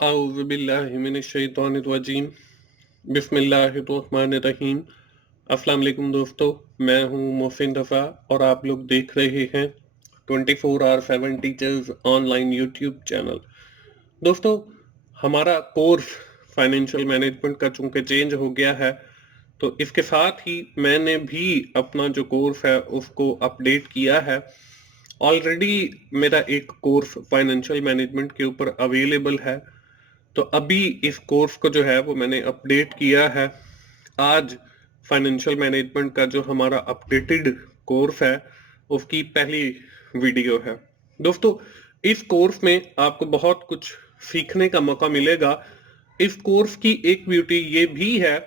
औज़ु बिल्लाहि मिनश्शैतानिर्रजीम बिस्मिल्लाहिर्रहमानिर्रहीम। अस्सलाम वालेकुम दोस्तों, मैं हूं मोहसिन रफ़ा और आप लोग देख रहे हैं 24/7 टीचर्स ऑनलाइन यूट्यूब चैनल। दोस्तों, हमारा कोर्स फाइनेंशियल मैनेजमेंट का चूंकि चेंज हो गया है, तो इसके साथ ही मैंने भी अपना जो कोर्स है उसको अपडेट किया है। ऑलरेडी मेरा एक कोर्स फाइनेंशियल मैनेजमेंट के ऊपर अवेलेबल है, तो अभी इस कोर्स को जो है वो मैंने अपडेट किया है। आज फाइनेंशियल मैनेजमेंट का जो हमारा अपडेटेड कोर्स है उसकी पहली वीडियो है। दोस्तों, इस कोर्स में आपको बहुत कुछ सीखने का मौका मिलेगा। इस कोर्स की एक ब्यूटी ये भी है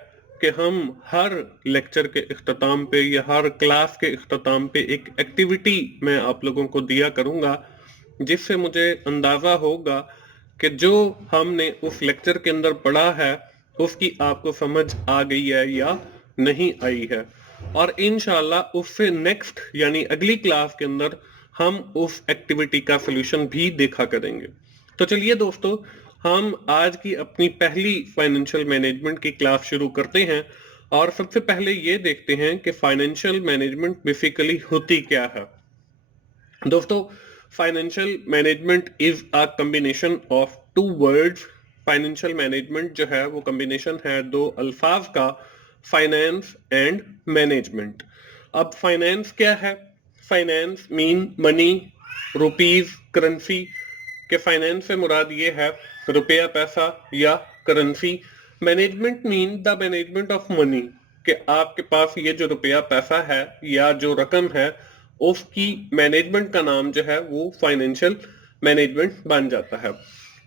कि हम हर लेक्चर के इख्तिताम पे या हर क्लास के इख्तिताम पे एक एक्टिविटी मैं आप लोगों को दिया करूंगा, जिससे मुझे अंदाजा होगा कि जो हमने उस लेक्चर के अंदर पढ़ा है उसकी आपको समझ आ गई है या नहीं आई है, और इंशाल्लाह उससे नेक्स्ट यानी अगली क्लास के अंदर हम उस एक्टिविटी का सलूशन भी देखा करेंगे। तो चलिए दोस्तों, हम आज की अपनी पहली फाइनेंशियल मैनेजमेंट की क्लास शुरू करते हैं और सबसे पहले ये देखते हैं कि फाइनेंशियल मैनेजमेंट बेसिकली होती क्या है। दोस्तों, financial management is a combination of two words. Financial management जो है वो कॉम्बिनेशन है दो अल्फाज का, फाइनेंस एंड मैनेजमेंट। अब फाइनेंस क्या है? Finance mean money, rupees, currency. के फाइनेंस से मुराद ये है रुपया, पैसा या करेंसी। Management mean the management of money, कि आपके पास ये जो रुपया पैसा है या जो रकम है उसकी मैनेजमेंट का नाम जो है वो फाइनेंशियल मैनेजमेंट बन जाता है।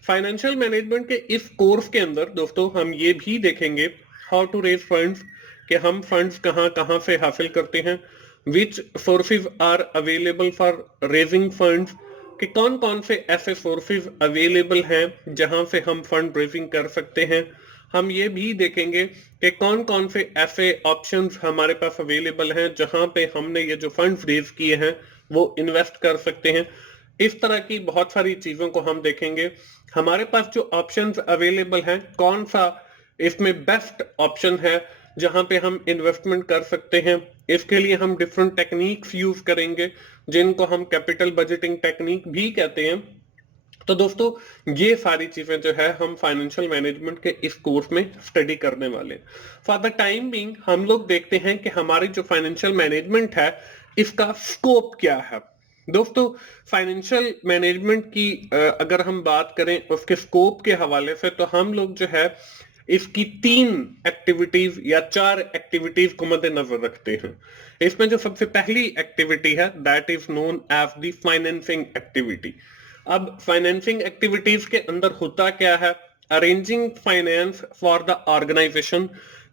फाइनेंशियल मैनेजमेंट के इस कोर्स के अंदर दोस्तों हम ये भी देखेंगे हाउ टू रेज फंड्स, कि हम फंड्स कहाँ कहाँ से हासिल करते हैं, which sources are available for raising funds, कि कौन कौन से ऐसे सोर्सेज अवेलेबल हैं जहां से हम फंड रेजिंग कर सकते हैं। हम ये भी देखेंगे कि कौन कौन से ऐसे ऑप्शंस हमारे पास अवेलेबल हैं जहां पे हमने ये जो फंड्स रेज किए हैं वो इन्वेस्ट कर सकते हैं। इस तरह की बहुत सारी चीजों को हम देखेंगे। हमारे पास जो ऑप्शंस अवेलेबल हैं, कौन सा इसमें बेस्ट ऑप्शन है जहां पे हम इन्वेस्टमेंट कर सकते हैं। इसके लिए हम डिफरेंट टेक्निक्स यूज करेंगे जिनको हम कैपिटल बजटिंग टेक्निक भी कहते हैं। तो दोस्तों, ये सारी चीजें जो है हम फाइनेंशियल मैनेजमेंट के इस कोर्स में स्टडी करने वाले हैं। फॉर द टाइम बीइंग हम लोग देखते हैं कि हमारी जो फाइनेंशियल मैनेजमेंट है इसका स्कोप क्या है। दोस्तों, फाइनेंशियल मैनेजमेंट की अगर हम बात करें उसके स्कोप के हवाले से, तो हम लोग जो है इसकी 3 एक्टिविटीज या 4 एक्टिविटीज को मद्देनजर रखते हैं। इसमें जो सबसे पहली एक्टिविटी है that is known as the financing activity. अब फाइनेंसिंग एक्टिविटीज के अंदर होता क्या है? Arranging finance for the organisation,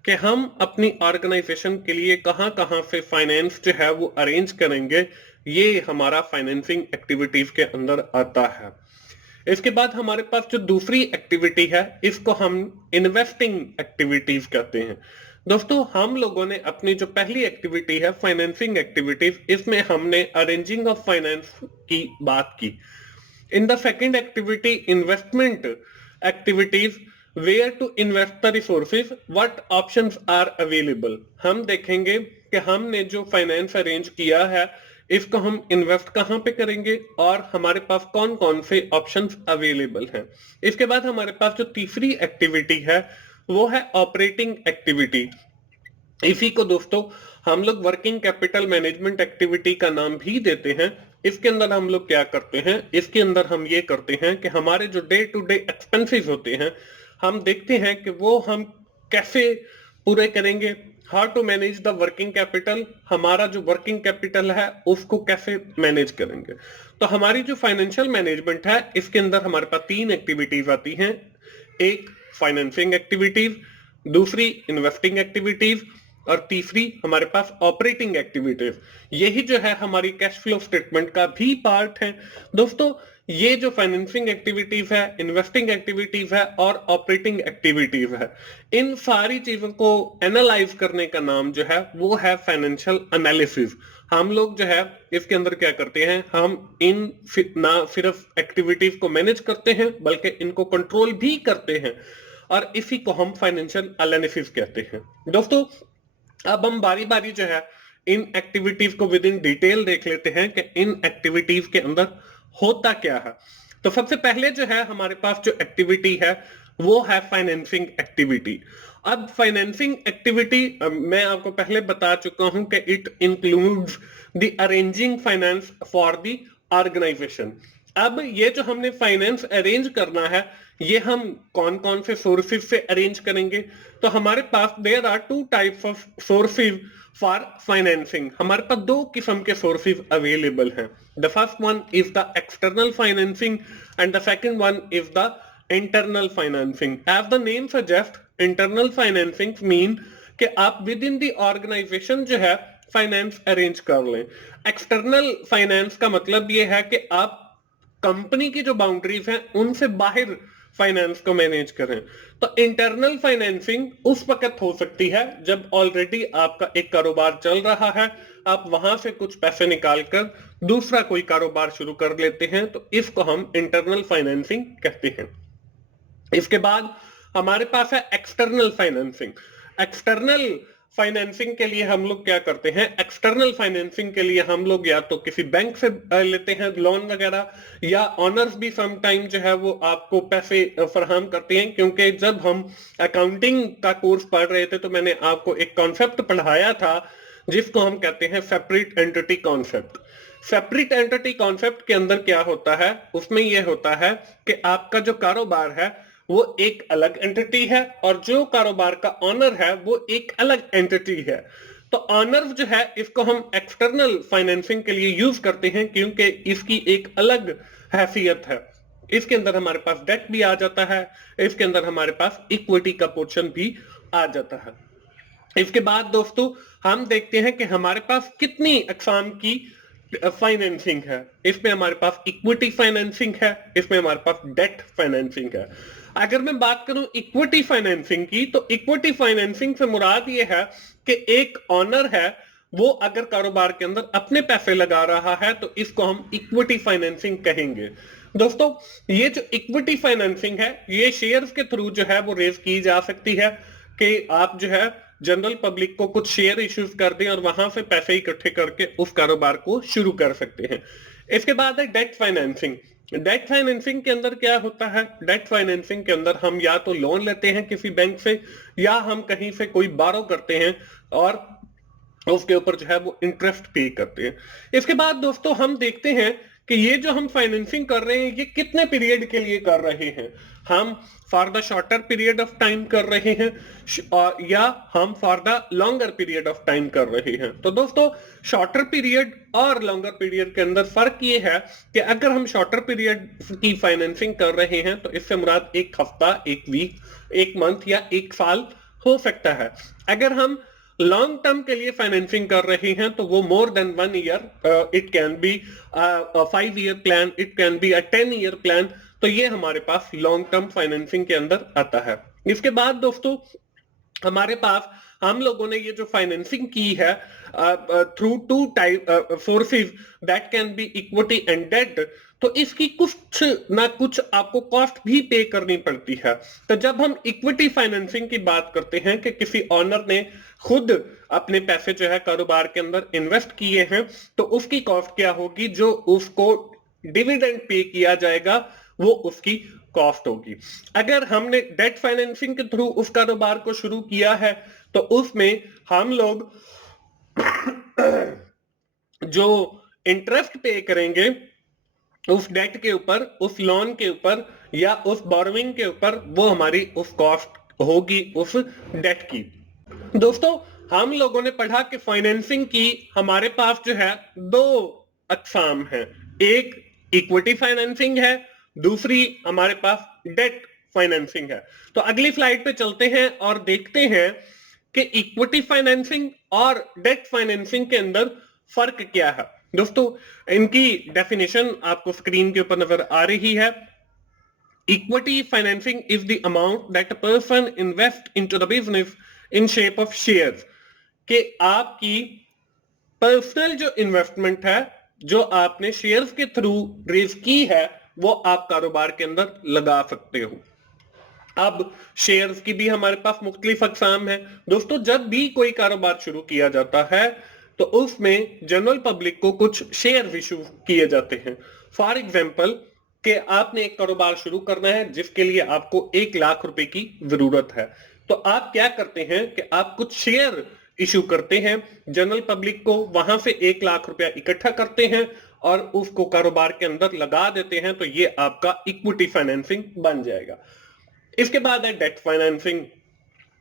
कि हम अपनी ऑर्गेनाइजेशन के लिए कहां कहां से फाइनेंस जो है वो अरेंज करेंगे, ये हमारा फाइनेंसिंग एक्टिविटीज के अंदर आता है। इसके बाद हमारे पास जो दूसरी एक्टिविटी है इसको हम इन्वेस्टिंग एक्टिविटीज कहते हैं। दोस्तों, हम लोगों ने अपनी जो पहली एक्टिविटी है फाइनेंसिंग एक्टिविटीज, इसमें हमने अरेंजिंग ऑफ फाइनेंस की बात की। In the second activity investment activities, where to invest the resources, what options are available. हम देखेंगे कि हमने जो फाइनेंस अरेंज किया है इसको हम इन्वेस्ट कहां पे करेंगे और हमारे पास कौन कौन से ऑप्शंस अवेलेबल हैं। इसके बाद हमारे पास जो तीसरी एक्टिविटी है वो है ऑपरेटिंग एक्टिविटी। इसी को दोस्तों हम लोग वर्किंग कैपिटल मैनेजमेंट एक्टिविटी का नाम भी देते हैं। इसके अंदर हम लोग क्या करते हैं? इसके अंदर हम ये करते हैं कि हमारे जो डे टू डे एक्सपेंसेस होते हैं हम देखते हैं कि वो हम कैसे पूरे करेंगे। How to manage the working capital, हमारा जो वर्किंग कैपिटल है उसको कैसे मैनेज करेंगे। तो हमारी जो फाइनेंशियल मैनेजमेंट है इसके अंदर हमारे पास 3 एक्टिविटीज आती हैं। एक फाइनेंसिंग एक्टिविटीज, दूसरी इन्वेस्टिंग एक्टिविटीज, और तीसरी हमारे पास ऑपरेटिंग एक्टिविटीज। यही जो है हमारी कैश फ्लो स्टेटमेंट का भी पार्ट है। दोस्तों ये जो फाइनेंसिंग एक्टिविटीज है, इन्वेस्टिंग एक्टिविटीज है और ऑपरेटिंग एक्टिविटीज है, इन सारी चीजों को एनालाइज करने का नाम जो है वो है फाइनेंशियल एनालिसिस। हम लोग जो है इसके अंदर क्या करते हैं, हम ना सिर्फ एक्टिविटीज को मैनेज करते हैं बल्कि इनको कंट्रोल भी करते हैं, और इसी को हम फाइनेंशियल एनालिसिस कहते हैं। दोस्तों अब हम बारी बारी जो है इन एक्टिविटीज को विद इन डिटेल देख लेते हैं कि इन एक्टिविटीज के अंदर होता क्या है। तो सबसे पहले जो है हमारे पास जो एक्टिविटी है वो है फाइनेंसिंग एक्टिविटी। अब फाइनेंसिंग एक्टिविटी मैं आपको पहले बता चुका हूं कि it includes the arranging finance for the organisation. अब ये जो हमने फाइनेंस अरेंज करना है, ये हम कौन कौन से सोर्सेज से अरेंज करेंगे? तो हमारे पास there are two types of sources for financing. हमारे पास दो किस्म के सोर्सेज अवेलेबल हैं। The first one is the external financing and the second one is the internal financing. As the name suggest, internal financing mean कि आप with in the organisation जो है फाइनेंस अरेंज कर लें। एक्सटर्नल फाइनेंस का मतलब ये है कि आप कंपनी की जो बाउंड्रीज हैं उनसे बाहर फाइनेंस को मैनेज करें। तो इंटरनल फाइनेंसिंग उस वक्त हो सकती है जब ऑलरेडी आपका एक कारोबार चल रहा है, आप वहां से कुछ पैसे निकालकर दूसरा कोई कारोबार शुरू कर लेते हैं, तो इसको हम इंटरनल फाइनेंसिंग कहते हैं। इसके बाद हमारे पास है एक्सटर्नल फाइनेंसिंग। एक्सटर्नल फाइनेंसिंग के लिए हम लोग क्या करते हैं, एक्सटर्नल फाइनेंसिंग के लिए हम लोग या तो किसी बैंक से लेते हैं लोन वगैरह, या ऑनर्स भी सम टाइम जो है वो आपको पैसे फराहम करते हैं। क्योंकि जब हम अकाउंटिंग का कोर्स पढ़ रहे थे तो मैंने आपको एक कॉन्सेप्ट पढ़ाया था जिसको हम कहते हैं separate entity concept. Separate entity concept के अंदर क्या होता है, उसमें यह होता है कि आपका जो कारोबार है वो एक अलग एंटिटी है और जो कारोबार का ऑनर है वो एक अलग एंटिटी है। तो ऑनर जो है इसको हम एक्सटर्नल फाइनेंसिंग के लिए यूज करते हैं क्योंकि इसकी एक अलग हैसियत है। इसके अंदर हमारे पास डेट भी आ जाता है, इसके अंदर हमारे पास इक्विटी का पोर्शन भी आ जाता है। इसके बाद दोस्तों हम देखते हैं कि हमारे पास कितनी अकसाम की फाइनेंसिंग है। इसमें हमारे पास इक्विटी फाइनेंसिंग है, इसमें हमारे पास डेट फाइनेंसिंग है। अगर मैं बात करूं इक्विटी फाइनेंसिंग की, तो इक्विटी फाइनेंसिंग से मुराद ये है कि एक ऑनर है वो अगर कारोबार के अंदर अपने पैसे लगा रहा है तो इसको हम इक्विटी फाइनेंसिंग कहेंगे। दोस्तों ये जो इक्विटी फाइनेंसिंग है ये शेयर्स के थ्रू जो है वो रेज की जा सकती है कि आप जो है जनरल पब्लिक को कुछ शेयर इश्यूज कर दें और वहां से पैसे इकट्ठे करके उस कारोबार को शुरू कर सकते हैं। इसके बाद है डेट फाइनेंसिंग। डेट फाइनेंसिंग के अंदर क्या होता है, डेट फाइनेंसिंग के अंदर हम या तो लोन लेते हैं किसी बैंक से या हम कहीं से कोई बारो करते हैं और उसके ऊपर जो है वो इंटरेस्ट पे करते हैं। इसके बाद दोस्तों हम देखते हैं कि ये जो हम फाइनेंसिंग कर रहे हैं ये कितने पीरियड के लिए कर रहे हैं। हम for the shorter period of time कर रहे हैं या हम for the longer period of time कर रहे हैं। तो दोस्तों शॉर्टर पीरियड और लॉन्गर पीरियड के अंदर फर्क ये है कि अगर हम शॉर्टर पीरियड की फाइनेंसिंग कर रहे हैं तो इससे मुराद एक हफ्ता, एक वीक, एक मंथ या एक साल हो सकता है। अगर हम लॉन्ग टर्म के लिए फाइनेंसिंग कर रहे हैं तो वो more than 1 year, it can be 5 year plan, it can be 10 year plan. तो ये हमारे पास लॉन्ग टर्म फाइनेंसिंग के अंदर आता है। इसके बाद दोस्तों हमारे पास हम लोगों ने ये जो फाइनेंसिंग की है through two type sources that can be equity and debt, तो इसकी कुछ ना कुछ आपको कॉस्ट भी पे करनी पड़ती है। तो जब हम इक्विटी फाइनेंसिंग की बात करते हैं कि किसी ऑनर ने खुद अपने पैसे जो है कारोबार के अंदर इन्वेस्ट किए हैं, तो उसकी कॉस्ट क्या होगी, जो उसको डिविडेंड पे किया जाएगा वो उसकी कॉस्ट होगी। अगर हमने डेट फाइनेंसिंग के थ्रू उस कारोबार को शुरू किया है तो उसमें हम लोग जो इंटरेस्ट पे करेंगे उस डेट के ऊपर, उस लोन के ऊपर या उस बोरोइंग के ऊपर, वो हमारी उस कॉस्ट होगी उस डेट की। दोस्तों हम लोगों ने पढ़ा कि फाइनेंसिंग की हमारे पास जो है दो अकसाम है, एक इक्विटी फाइनेंसिंग है, दूसरी हमारे पास डेट फाइनेंसिंग है। तो अगली स्लाइड पे चलते हैं और देखते हैं कि इक्विटी फाइनेंसिंग और डेट फाइनेंसिंग के अंदर फर्क क्या है। दोस्तों इनकी डेफिनेशन आपको स्क्रीन के ऊपर नजर आ रही है। Equity financing is the amount that a person invest into the business in shape of shares, कि आपकी पर्सनल जो इन्वेस्टमेंट है जो आपने शेयर्स के थ्रू रेज की है वो आप कारोबार के अंदर लगा सकते हो। अब शेयर्स की भी हमारे पास मुख्तलिफ अकसाम है। दोस्तों जब भी कोई कारोबार शुरू किया जाता है तो उसमें जनरल पब्लिक को कुछ शेयर इशू किए जाते हैं। फॉर एग्जाम्पल कि आपने एक कारोबार शुरू करना है जिसके लिए आपको 1 लाख रुपए की जरूरत है, तो आप क्या करते हैं कि आप कुछ शेयर इशू करते हैं जनरल पब्लिक को, वहां से 1 लाख रुपया इकट्ठा करते हैं और उसको कारोबार के अंदर लगा देते हैं, तो ये आपका इक्विटी फाइनेंसिंग बन जाएगा। इसके बाद है डेट फाइनेंसिंग।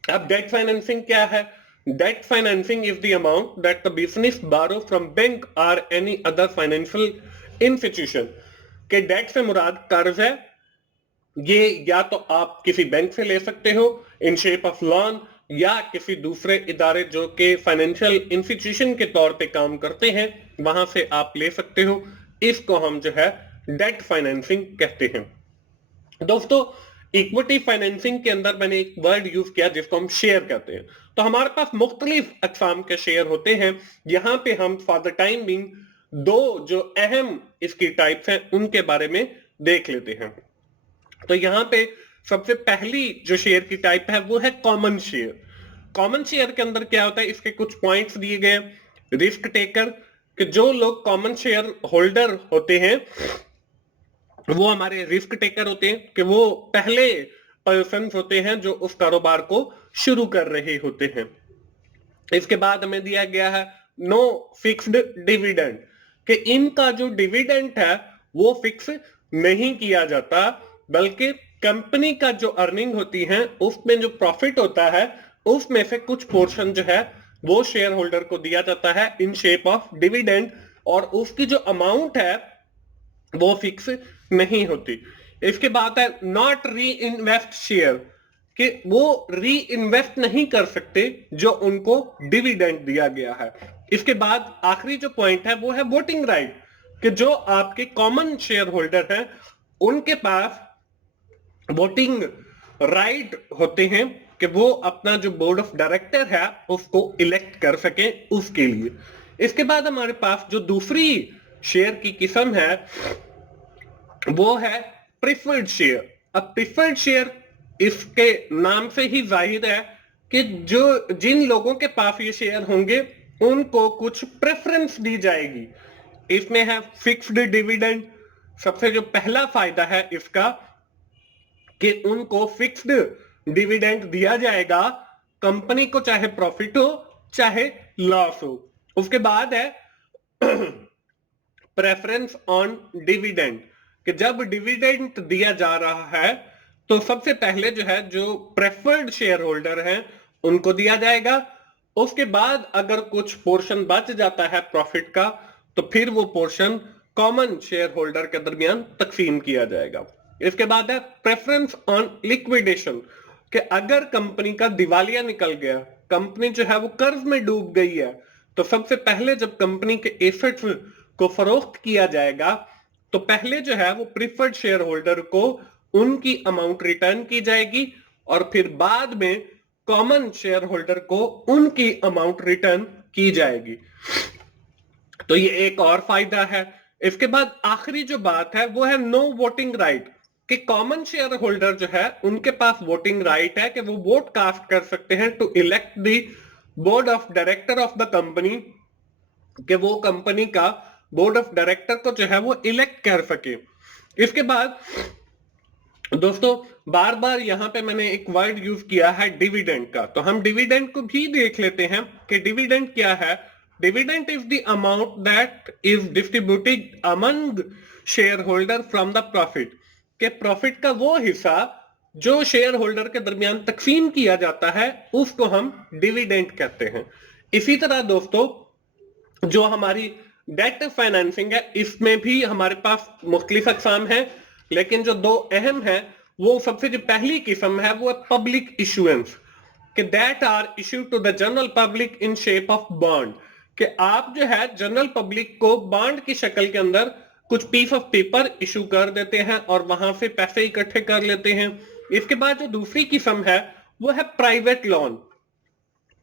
अब डेट फाइनेंसिंग क्या है? Debt financing is the amount that the business बारो फ्रॉम बैंक और एनी अदर फाइनेंशियल इंस्टीट्यूशन। के डेट से मुराद कर्ज है, ये या तो आप किसी बैंक से ले सकते हो इन शेप ऑफ लोन, या किसी दूसरे इदारे जो कि फाइनेंशियल इंस्टीट्यूशन के तौर पे काम करते हैं वहां से आप ले सकते हो। इसको हम जो है डेट फाइनेंसिंग कहते हैं। दोस्तों इक्विटी फाइनेंसिंग के अंदर मैंने एक वर्ड यूज किया जिसको हम शेयर कहते हैं। तो हमारे पास मुख्तलिफ अकसाम के शेयर होते हैं। यहां पे हम फॉर द टाइम बिंग दो जो अहम इसकी टाइप्स हैं उनके बारे में देख लेते हैं। तो यहां पे सबसे पहली जो शेयर की टाइप है वो है कॉमन शेयर। कॉमन शेयर के अंदर क्या होता है, इसके कुछ पॉइंट्स दिए गए। रिस्क टेकर, कि जो लोग कॉमन शेयर होल्डर होते हैं वो हमारे रिस्क टेकर होते हैं, कि वो पहले पर्सन होते हैं जो उस कारोबार को शुरू कर रहे होते हैं। इसके बाद हमें दिया गया है नो फिक्स्ड डिविडेंड, कि इनका जो डिविडेंड है वो फिक्स नहीं किया जाता, बल्कि कंपनी का जो अर्निंग होती है उसमें जो प्रॉफिट होता है उसमें से कुछ पोर्शन जो है वो शेयर होल्डर को दिया जाता है इन शेप ऑफ डिविडेंड, और उसकी जो अमाउंट है वो फिक्स नहीं होती। इसके बाद है नॉट री इन्वेस्ट शेयर, कि वो री इन्वेस्ट नहीं कर सकते जो उनको डिविडेंड दिया गया है। इसके बाद आखिरी जो पॉइंट है वो है वोटिंग राइट, कि जो आपके कॉमन शेयर होल्डर हैं उनके पास वोटिंग राइट होते हैं कि वो अपना जो बोर्ड ऑफ डायरेक्टर है उसको इलेक्ट कर सके उसके लिए। इसके बाद हमारे पास जो दूसरी शेयर की किस्म है वो है प्रिफर्ड शेयर। अब प्रिफर्ड शेयर इसके नाम से ही जाहिर है कि जो जिन लोगों के पास ये शेयर होंगे उनको कुछ प्रेफरेंस दी जाएगी। इसमें है फिक्स्ड डिविडेंड। सबसे जो पहला फायदा है इसका कि उनको फिक्स्ड डिविडेंड दिया जाएगा, कंपनी को चाहे प्रॉफिट हो चाहे लॉस हो। उसके बाद है प्रेफरेंस ऑन डिविडेंड, कि जब डिविडेंड दिया जा रहा है तो सबसे पहले जो है जो प्रेफर्ड शेयर होल्डर हैं उनको दिया जाएगा। उसके बाद अगर कुछ पोर्शन बच जाता है प्रॉफिट का तो फिर वो पोर्शन कॉमन शेयर होल्डर के दरमियान तकसीम किया जाएगा। इसके बाद है प्रेफरेंस ऑन लिक्विडेशन, कि अगर कंपनी का दिवालिया निकल गया, कंपनी जो है वो कर्ज में डूब गई है, तो सबसे पहले जब कंपनी के एसेट्स को फरोख्त किया जाएगा तो पहले जो है वो प्रिफर्ड शेयर होल्डर को उनकी अमाउंट रिटर्न की जाएगी और फिर बाद में कॉमन शेयर होल्डर को उनकी अमाउंट रिटर्न की जाएगी। तो ये एक और फायदा है। इसके बाद आखिरी जो बात है वो है नो वोटिंग राइट, कि कॉमन शेयर होल्डर जो है उनके पास वोटिंग राइट है कि वो वोट कास्ट कर सकते हैं to elect the board of director of the company, कि वो कंपनी का बोर्ड ऑफ डायरेक्टर को जो है वो इलेक्ट कर सके। इसके बाद दोस्तों बार बार यहां पे मैंने एक वर्ड यूज किया है डिविडेंड का, तो हम डिविडेंड को भी देख लेते हैं कि डिविडेंड क्या है। Dividend is the amount that is distributed among share holder from the profit, के प्रॉफिट का वो हिस्सा जो शेयर होल्डर के दरमियान तकसीम किया जाता है उसको हम डिविडेंड कहते हैं। इसी तरह दोस्तों जो हमारी डेट फाइनेंसिंग है इसमें भी हमारे पास मुख्तलिफ अक़साम है, लेकिन जो दो अहम है वो सबसे जो पहली किस्म है वो है पब्लिक इशुएंस। कि that are issued to the general public in shape of bond, कि आप जो है जनरल पब्लिक को बॉन्ड की शक्ल के अंदर कुछ पीस ऑफ पेपर इशू कर देते हैं और वहां से पैसे इकट्ठे कर लेते हैं। इसके बाद जो दूसरी किस्म है वो है प्राइवेट लोन,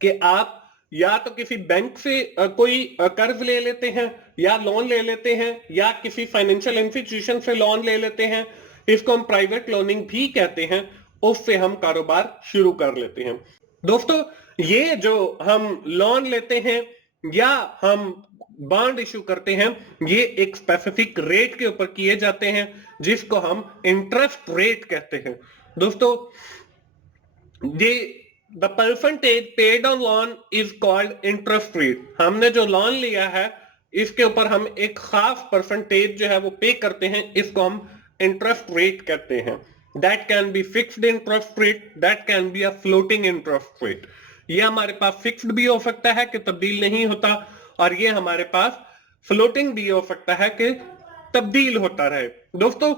कि आप या तो किसी बैंक से कोई कर्ज ले लेते हैं या लोन ले लेते हैं या किसी फाइनेंशियल इंस्टीट्यूशन से लोन ले लेते हैं, इसको हम प्राइवेट लोनिंग भी कहते हैं। उससे हम कारोबार शुरू कर लेते हैं। दोस्तों, ये जो हम लोन लेते हैं या हम बॉन्ड इशू करते हैं, ये एक स्पेसिफिक रेट के ऊपर किए जाते हैं जिसको हम इंटरेस्ट रेट कहते हैं। दोस्तों, ये the percentage paid on loan is called interest rate. हमने जो लोन लिया है इसके ऊपर हम एक खास परसेंटेज जो है वो पे करते हैं, इसको हम इंटरेस्ट रेट कहते हैं। That can be fixed interest rate, that can be a floating interest rate. ये हमारे पास फिक्स्ड भी हो सकता है कि तब्दील नहीं होता, और ये हमारे पास फ्लोटिंग भी हो सकता है कि तब्दील होता रहे। दोस्तों,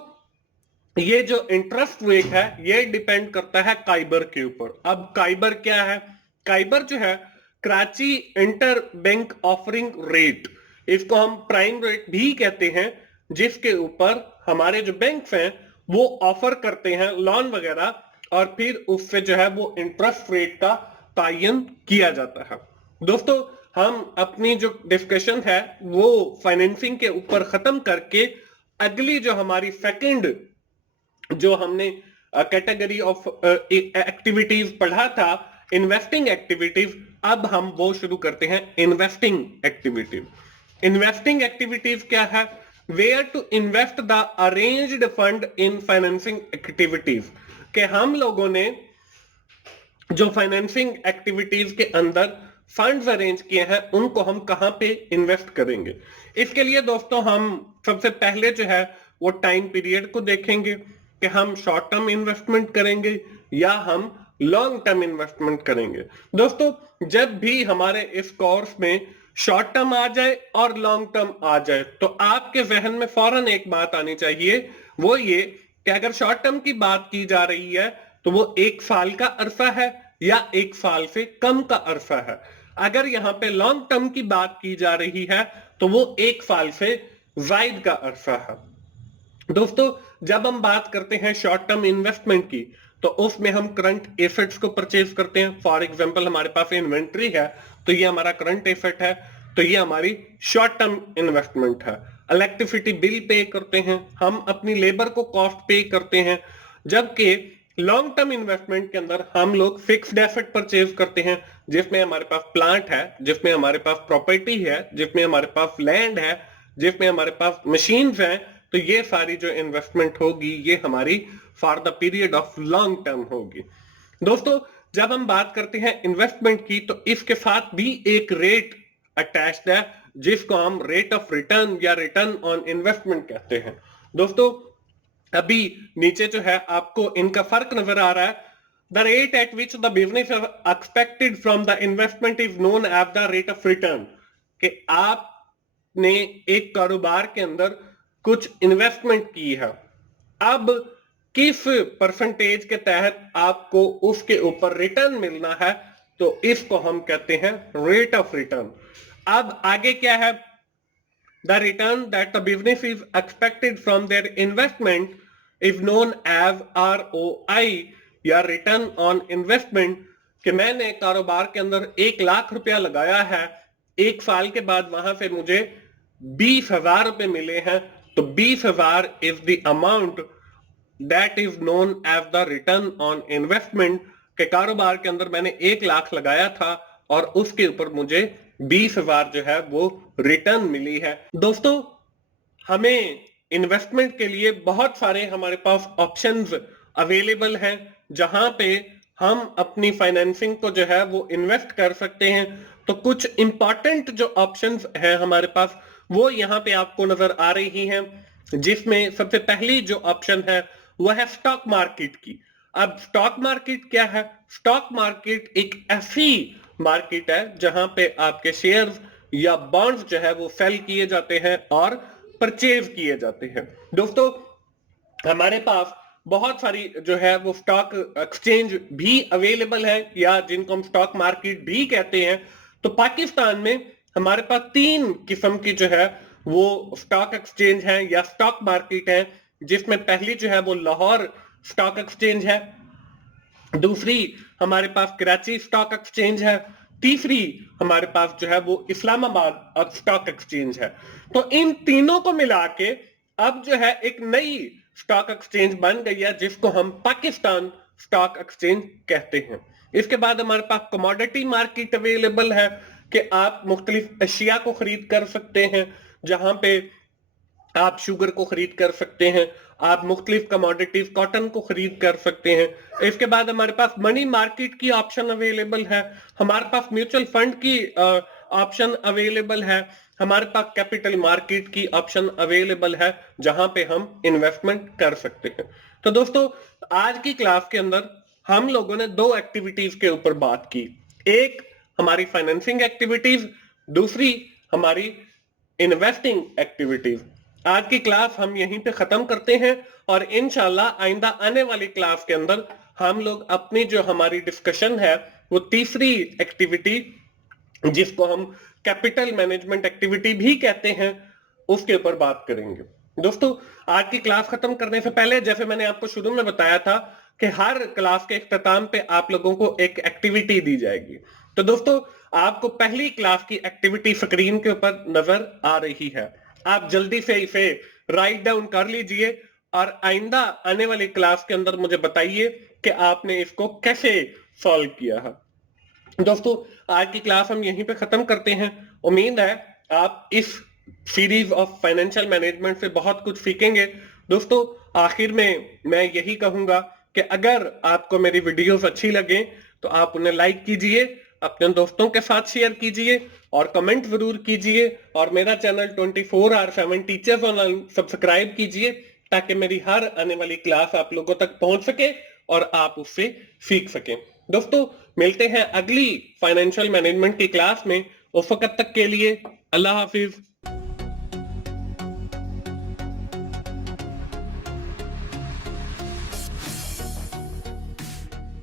ये जो इंटरेस्ट रेट है ये डिपेंड करता है काइबर के ऊपर। अब काइबर क्या है? काइबर जो है Karachi inter bank offering rate, इसको हम प्राइम रेट भी कहते हैं, जिसके ऊपर हमारे जो बैंक्स हैं वो ऑफर करते हैं लोन वगैरह, और फिर उससे जो है वो इंटरेस्ट रेट का तायन किया जाता है। दोस्तों, हम अपनी जो डिस्कशन है वो फाइनेंसिंग के ऊपर खत्म करके अगली जो हमारी सेकंड जो हमने कैटेगरी ऑफ एक्टिविटीज पढ़ा था, इन्वेस्टिंग एक्टिविटीज, अब हम वो शुरू करते हैं इन्वेस्टिंग एक्टिविटीज। इन्वेस्टिंग एक्टिविटीज क्या है? Where to invest the arranged fund in financing activities, कि हम लोगों ने जो फाइनेंसिंग एक्टिविटीज के अंदर फंड्स अरेंज किए हैं उनको हम कहां पे इन्वेस्ट करेंगे। इसके लिए दोस्तों हम सबसे पहले जो है वो टाइम पीरियड को देखेंगे कि हम शॉर्ट टर्म इन्वेस्टमेंट करेंगे या हम लॉन्ग टर्म इन्वेस्टमेंट करेंगे। दोस्तों, जब भी हमारे इस कोर्स में शॉर्ट टर्म आ जाए और लॉन्ग टर्म आ जाए तो आपके जहन में फौरन एक बात आनी चाहिए, वो ये कि अगर शॉर्ट टर्म की बात की जा रही है तो वो 1 साल का अरसा है या 1 साल से कम का अरसा है। अगर यहाँ पे लॉन्ग टर्म की बात की जा रही है तो वो 1 साल से ज्यादा का अरसा है। दोस्तों, जब हम बात करते हैं शॉर्ट टर्म इन्वेस्टमेंट की तो उसमें हम करंट एसेट्स को परचेज करते हैं। फॉर एग्जांपल, हमारे पास इन्वेंट्री है तो ये हमारा करंट एसेट है, तो ये हमारी शॉर्ट टर्म इन्वेस्टमेंट है। इलेक्ट्रिसिटी बिल पे करते हैं, हम अपनी लेबर को कॉस्ट पे करते हैं। जबकि लॉन्ग टर्म इन्वेस्टमेंट के अंदर हम लोग फिक्स्ड एसेट परचेज करते हैं, जिसमें हमारे पास प्लांट है, जिसमें हमारे पास प्रॉपर्टी है, जिसमें हमारे पास लैंड है, जिसमें हमारे पास मशीन्स हैं। तो ये सारी जो इन्वेस्टमेंट होगी ये हमारी for the period of long term होगी। दोस्तों, जब हम बात करते हैं इन्वेस्टमेंट की तो इसके साथ भी एक रेट अटैच्ड है जिसको हम रेट ऑफ रिटर्न या रिटर्न ऑन इन्वेस्टमेंट कहते हैं। दोस्तों, अभी नीचे जो है आपको इनका फर्क नजर आ रहा है। The rate at which the business expected from the investment is known as the rate of return, कि आपने एक कारोबार के अंदर कुछ इन्वेस्टमेंट की है, अब किस परसेंटेज के तहत आपको उसके ऊपर रिटर्न मिलना है, तो इसको हम कहते हैं रेट ऑफ रिटर्न। अब आगे क्या है? The return that the business is expected from their investment is known as ROI या रिटर्न ऑन इन्वेस्टमेंट, कि मैंने कारोबार के अंदर 1 लाख रुपया लगाया है, 1 साल के बाद वहां से मुझे 20,000 रुपए मिले हैं, तो 20,000 is the amount that is known as the return on investment, के कारोबार के अंदर मैंने 1 लाख लगाया था और उसके ऊपर मुझे 20,000 जो है वो रिटर्न मिली है। दोस्तों, हमें इन्वेस्टमेंट के लिए बहुत सारे हमारे पास ऑप्शंस अवेलेबल हैं जहां पे हम अपनी फाइनेंसिंग को जो है वो इन्वेस्ट कर सकते हैं। तो कुछ इंपॉर्टेंट जो ऑप्शंस हैं हमारे पास वो यहाँ पे आपको नजर आ रही हैं, जिसमें सबसे पहली जो ऑप्शन है वो है स्टॉक मार्केट की। अब स्टॉक मार्केट क्या है? स्टॉक मार्केट एक ऐसी मार्केट है जहां पे आपके शेयर्स या बॉन्ड्स जो है वो सेल किए जाते हैं और परचेज किए जाते हैं। दोस्तों, हमारे पास बहुत सारी जो है वो स्टॉक एक्सचेंज भी अवेलेबल है, या जिनको हम स्टॉक मार्केट भी कहते हैं। तो पाकिस्तान में हमारे पास 3 किस्म की जो है वो स्टॉक एक्सचेंज है या स्टॉक मार्केट है, जिसमें पहली जो है वो लाहौर स्टॉक एक्सचेंज है, दूसरी हमारे पास कराची स्टॉक एक्सचेंज है, तीसरी हमारे पास जो है वो इस्लामाबाद स्टॉक एक्सचेंज है। तो इन तीनों को मिला के अब जो है एक नई स्टॉक एक्सचेंज बन गई है, जिसको हम पाकिस्तान स्टॉक एक्सचेंज कहते हैं। इसके बाद हमारे पास कमोडिटी मार्केट अवेलेबल है कि आप मुख्तलिफ अशिया को खरीद कर सकते हैं, जहां पे आप शुगर को खरीद कर सकते हैं, आप मुख्तलिफ कमोडिटीज कॉटन को खरीद कर सकते हैं। इसके बाद हमारे पास मनी मार्केट की ऑप्शन अवेलेबल है, हमारे पास म्यूचुअल फंड की ऑप्शन अवेलेबल है, हमारे पास कैपिटल मार्केट की ऑप्शन अवेलेबल है, जहां पे हम इन्वेस्टमेंट कर सकते हैं। तो दोस्तों, आज की क्लास के अंदर हम लोगों ने 2 एक्टिविटीज के ऊपर बात की। एक हमारी फाइनेंसिंग एक्टिविटीज, दूसरी हमारी इन्वेस्टिंग एक्टिविटीज। आज की क्लास हम यहीं पे खत्म करते हैं, और इंशाल्लाह आइंदा आने वाली क्लास के अंदर हम लोग अपनी जो हमारी डिस्कशन है वो तीसरी एक्टिविटी, जिसको हम कैपिटल मैनेजमेंट एक्टिविटी भी कहते हैं, उसके ऊपर बात करेंगे। दोस्तों, आज की क्लास खत्म करने से पहले, जैसे मैंने आपको शुरू में बताया था कि हर क्लास के इख्तिताम पे आप लोगों को एक एक्टिविटी दी जाएगी। तो दोस्तों, आपको पहली क्लास की एक्टिविटी स्क्रीन के ऊपर नजर आ रही है, आप जल्दी से इसे राइट डाउन कर लीजिए और आइंदा आने वाली क्लास के अंदर मुझे बताइए कि आपने इसको कैसे सॉल्व किया है। दोस्तों, आज की क्लास हम यहीं पे खत्म करते हैं। उम्मीद है आप इस सीरीज ऑफ फाइनेंशियल मैनेजमेंट से बहुत कुछ सीखेंगे। दोस्तों, आखिर में मैं यही कहूंगा कि अगर आपको मेरी वीडियोस अच्छी लगे तो आप उन्हें लाइक कीजिए, अपने दोस्तों के साथ शेयर कीजिए और कमेंट जरूर कीजिए, और मेरा चैनल 24/7 टीचर्स ऑनलाइन सब्सक्राइब कीजिए, ताकि मेरी हर आने वाली क्लास आप लोगों तक पहुंच सके और आप उससे सीख सकें। दोस्तों, मिलते हैं अगली फाइनेंशियल मैनेजमेंट की क्लास में। उस वक्त तक के लिए अल्लाह हाफिज।